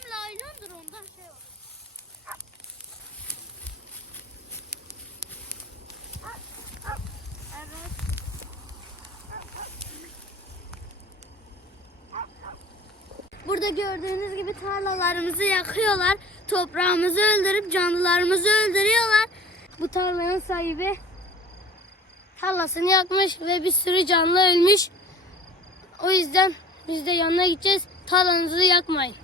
hem laylondur ondan şey olur. Evet. Burada gördüğünüz gibi tarlalarımızı yakıyorlar. Toprağımızı öldürüp canlılarımızı öldürüyorlar. Bu tarlanın sahibi tarlasını yakmış ve bir sürü canlı ölmüş. O yüzden biz de yanına gideceğiz. Tarlanızı yakmayın.